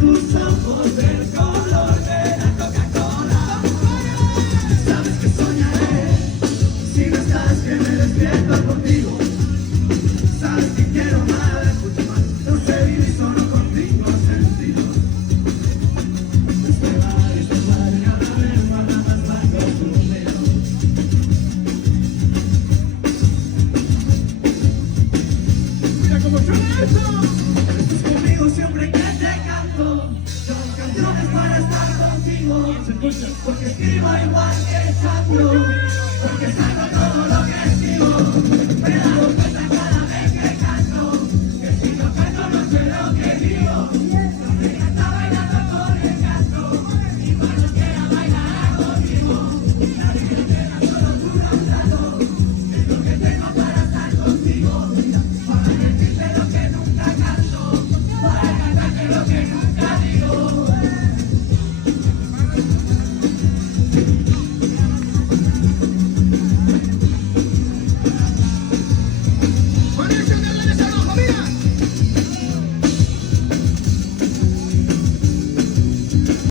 tus ojos del color de la Coca-Cola. Sabes que soñaré, si no estás que me despierto contigo. Sabes que quiero más, escucha más, no sé vivir solo contigo sentido. Despegar, cada vez más largo tu dedo. Mira cómo suena eso. Estás conmigo siempre que te canto. Yo hago canciones para estar contigo. Porque escribo igual que Chaco. Porque saco todo lo que escribo.